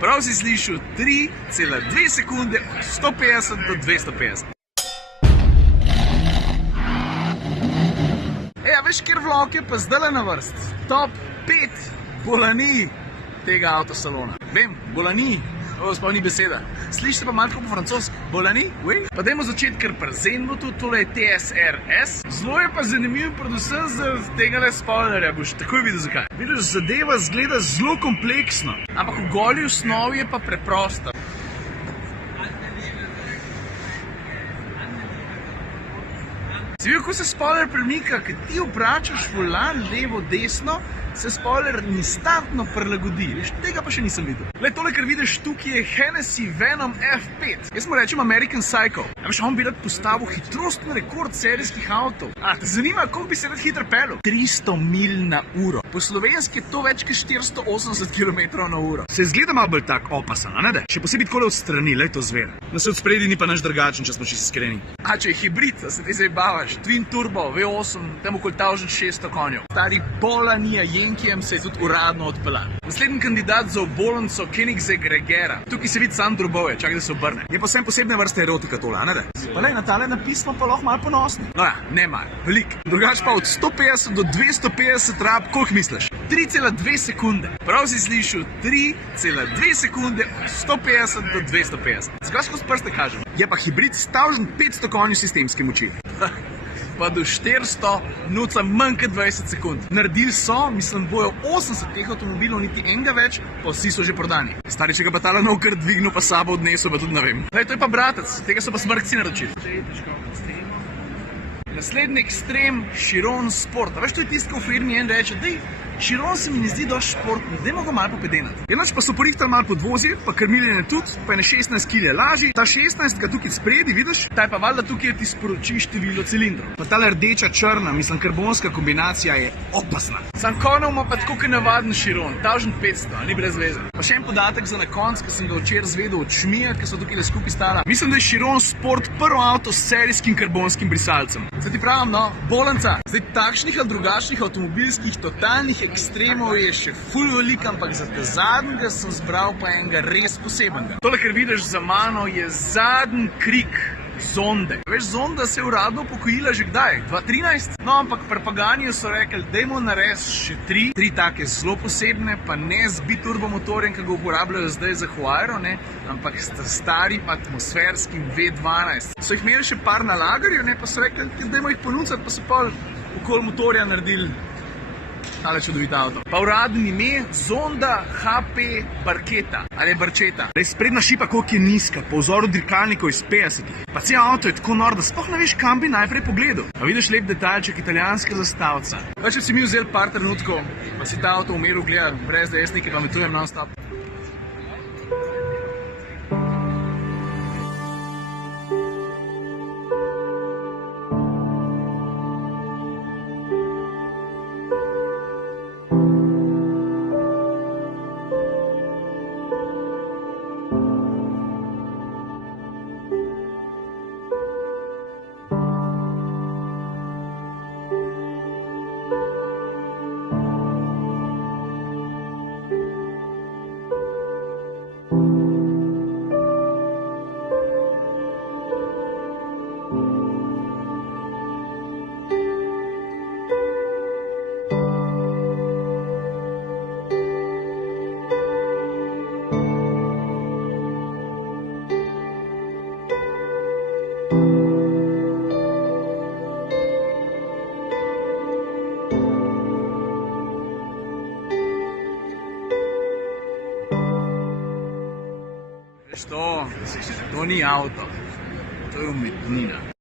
Prav si slišal 3,2 sekunde od 150 do 250. Veš, kjer vlog je pa zdaj na vrst? Top 5 bolani tega avtosalona. Vem, bolani, sploh ni beseda. Slišite pa malo tako po francoski. Bolani? Pa dajmo začeti kar pri Zenvotu, tole je TSRS. Zelo je pa zanimiv, predvsem z tega spoilerja, boš takoj videl zakaj. Vidiš, zadeva zgleda zelo kompleksno, ampak v goli osnovi je pa preprosta. Si videl, ko se spoiler premika, kad ti obračaš volan levo, desno, se spoiler instantno prilagodi. Veš, tega pa še nisem videl. Glej, tole, kar vidiš tukaj, je Hennessy Venom F5. Jaz mu rečem American Psycho. Veš, on bi rad postavil hitrostni rekord serijskih avtov. A te zanima, koliko bi se rad hitro peljal? 300 milj na uro. Po slovenski je to več kot 480 km na uro. Se zgleda malo bolj tak opasan, a ne da? Še posebej takole od strani, lej to zver. Da se od spredi ni pa naš drugačen, če smo čisto iskreni. A če je hibrid, da se ti zdaj bavaš, Twin Turbo, V8, tam okoli 1600 konjev. Stari Polanija Jenkijem se je tudi uradno odpeljal. Naslednji kandidat za obolenco Koenigsegg Regera. Tukaj se vidi sam drobove, čakaj, da se obrne. Je pa vsem posebne vrste erotika tole, a ne da? Pa lej, na tale napis smo pa lahko malo ponosni. No ja, ne malo, velik. Drugač pa od 150 do 250 rab, koliko misliš? 3,2 sekunde. Prav si slišal 3,2 sekunde od 150 do 250. Zakaj skozi prste kažem? Je pa hibrid s 1500 konjev sistemske moči. Pa do 400, nuca manj kot 20 sekund. Naredili so, mislim, bojo 80 teh avtomobilov, niti enega več, pa vsi so že prodani. Stari, če ga pa tale nov kar dvignil, pa sabo odnesel, pa tudi ne vem. Lej, to je pa bratec, tega so pa smrkci naročili. Naslednji ekstrem, Chiron Sport. A veš, to je tisto, ko v firmi en reče, dej, Chiron se mi ne zdi dosti športni, dajmo ga malo popedenati. Enač pa so porihtali malo podvozje, pa krmiljenje tudi, pa je na 16 kg lažji. Ta 16 ga tukaj spredi, vidiš? Ta je pa valjda tukaj ti sporoči število cilindrov. Pa tale rdeča črna, mislim, karbonska kombinacija je opasna. Sam konov ima pa tako kot navaden Chiron, 1500, ni brez veze. Pa še en podatek za na konc, ki sem ga včeraj zvedel od Šmija, ki so tukaj le skupaj stala. Mislim, da je Chiron Sport prvo avto s serijskim karbonskim brisalcem. Se ti pravim, no, bolenca. Zdaj takšnih ali drugačnih avtomobilskih totalnih ekstremov je še ful veliko, ampak za te zadnjega sem zbral pa enega res posebenega. Tole, kar vidiš za mano, je zadnji krik Zonde. Veš, Zonda se je uradno upokojila že kdaj? 2013? No, ampak pri Paganiju so rekli, dajmo narediti še tri take zelo posebne, pa ne z biturbo motorjem, ki ga uporabljajo zdaj za Huayro, ne, ampak starim atmosferskim V12. So jih imeli še par na lagerju, ne, pa so rekli, dajmo jih ponuditi, pa so pa okoli motorja naredili tale čudovit avto. Pa uradni ime Zonda HP Barchetta ali Barchetta. Daj, sprednja šipa koliko je nizka, po vzoru dirkalnikov iz 50-ih. Pa cel avto je tako nor, da sploh ne veš, kam bi najprej pogledal. Pa vidiš lep detajlček italijanskega zastavca. Če si mi vzel par trenutkov, pa si ta avto v miru gledal, brez da jaz nekaj pametujem non-stop. To ni avto, to je umetnina.